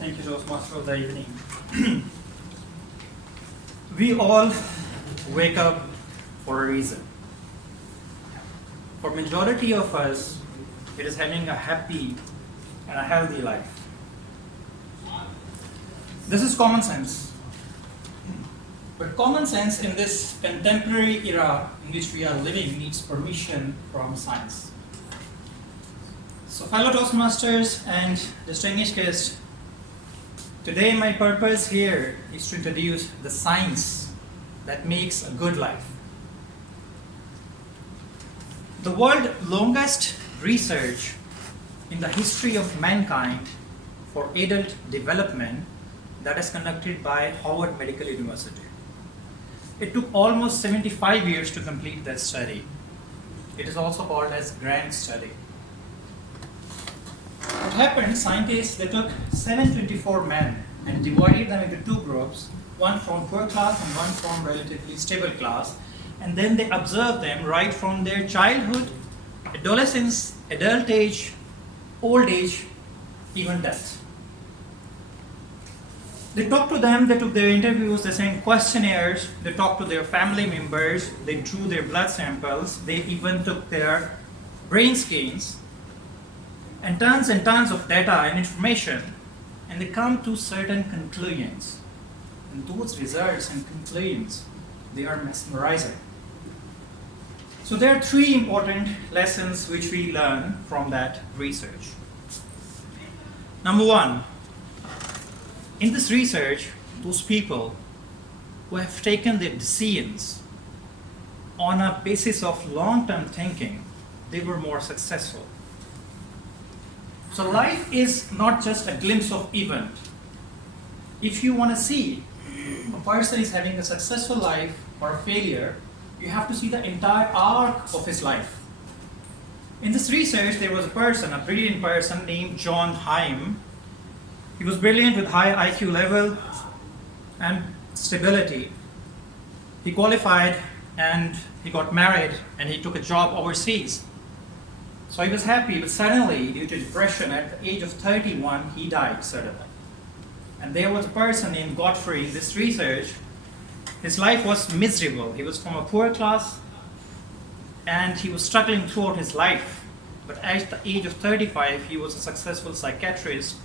Thank you, Toastmaster of the evening. We all wake up for a reason. For majority of us, it is having a happy and a healthy life. This is common sense. But common sense in this contemporary era in which we are living needs permission from science. So fellow Toastmasters and distinguished guests, today my purpose here is to introduce the science that makes a good life. The world's longest research in the history of mankind for adult development that is conducted by Harvard Medical University. It took almost 75 years to complete that study. It is also called as grand study. What happened, scientists, they took 724 men and divided them into two groups, one from poor class and one from relatively stable class, and then they observed them right from their childhood, adolescence, adult age, old age, even death. They talked to them, they took their interviews, they sent questionnaires, they talked to their family members, they drew their blood samples, they even took their brain scans, and tons of data and information, and they come to certain conclusions. And those results and conclusions, they are mesmerizing. So there are three important lessons which we learn from that research. Number one, in this research, those people who have taken their decisions on a basis of long-term thinking, they were more successful. So life is not just a glimpse of event. If you want to see a person is having a successful life or a failure, you have to see the entire arc of his life. In this research, there was a person, a brilliant person named John Haim. He was brilliant with high IQ level and stability. He qualified and he got married and he took a job overseas. So he was happy, but suddenly, due to depression, at the age of 31, he died suddenly. And there was a person named Godfrey in this research. His life was miserable. He was from a poor class and he was struggling throughout his life. But at the age of 35, he was a successful psychiatrist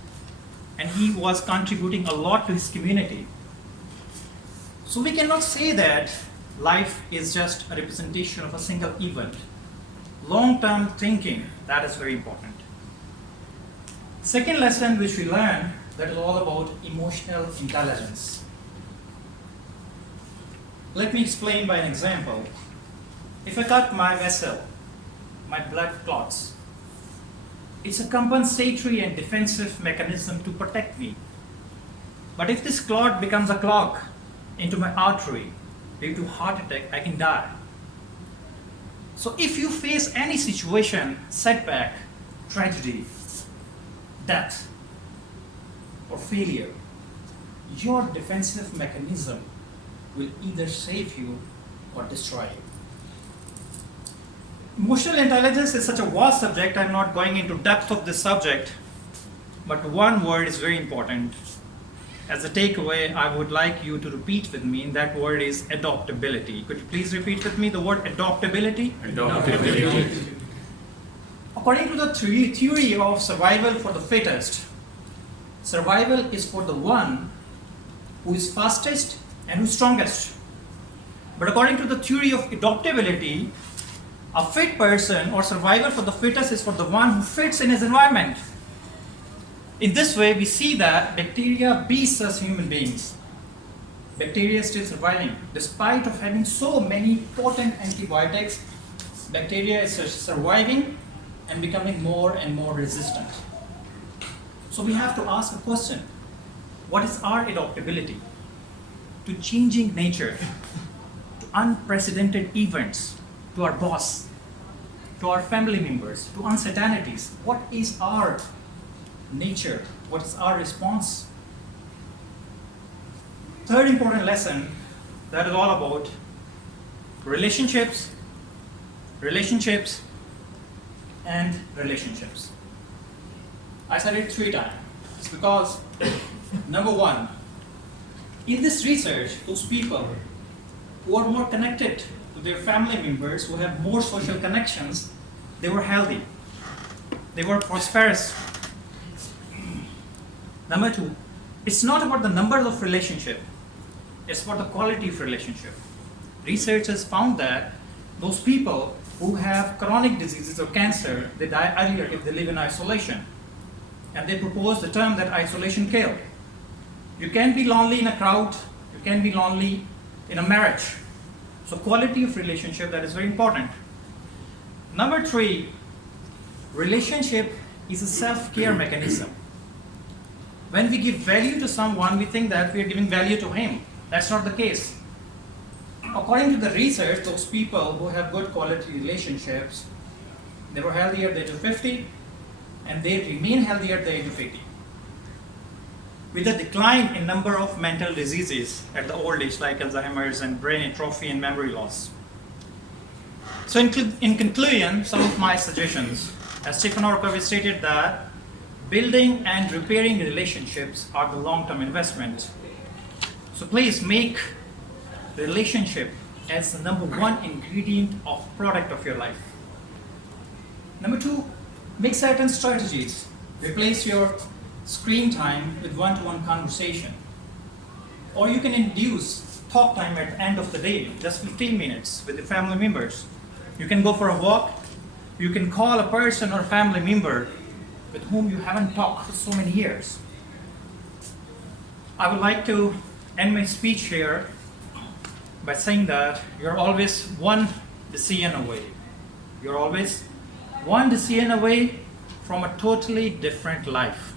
and he was contributing a lot to his community. So we cannot say that life is just a representation of a single event. Long-term thinking, that is very important. Second lesson which we learn, that is all about emotional intelligence. Let me explain by an example. If I cut my vessel, my blood clots, it's a compensatory and defensive mechanism to protect me. But if this clot becomes a clog into my artery, due to heart attack, I can die. So if you face any situation, setback, tragedy, death, or failure, your defensive mechanism will either save you or destroy you. Emotional intelligence is such a vast subject, I'm not going into depth of this subject, but one word is very important. As a takeaway, I would like you to repeat with me, and that word is adaptability. Could you please repeat with me the word adaptability? Adaptability. According to the theory of survival for the fittest, survival is for the one who is fastest and who's strongest. But according to the theory of adaptability, a fit person or survival for the fittest is for the one who fits in his environment. In this way, we see that bacteria beats us human beings. Bacteria is still surviving. Despite of having so many potent antibiotics, bacteria is surviving and becoming more and more resistant. So we have to ask a question. What is our adaptability to changing nature, to unprecedented events, to our boss, to our family members, to uncertainties? What is our nature? What is our response? Third important lesson, that is all about relationships, and relationships. I said it 3 times. It's because Number one, in this research, those people who are more connected to their family members, who have more social connections, they were healthy. They were prosperous. Number two, it's not about the number of relationship, it's about the quality of relationship. Research has found that those people who have chronic diseases or cancer, they die earlier if they live in isolation. And they propose the term that isolation killed. You can be lonely in a crowd, you can be lonely in a marriage. So quality of relationship, that is very important. Number three, relationship is a self-care mechanism. When we give value to someone, we think that we are giving value to him. That's not the case. According to the research, those people who have good quality relationships, they were healthy at the age of 50, and they remain healthy at the age of 80. With a decline in number of mental diseases at the old age, like Alzheimer's and brain atrophy and memory loss. So in conclusion, some of my suggestions. As Stephen Covey stated that building and repairing relationships are the long-term investment. So please make relationship as the number one ingredient of product of your life. Number two, make certain strategies. Replace your screen time with one-to-one conversation. Or you can induce talk time at the end of the day, just 15 minutes with the family members. You can go for a walk. You can call a person or family member with whom you haven't talked for so many years. I would like to end my speech here by saying that you're always one decision away. You're always one decision away from a totally different life.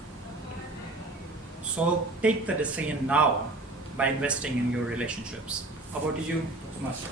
So take the decision now by investing in your relationships. How about you, Dr. Master?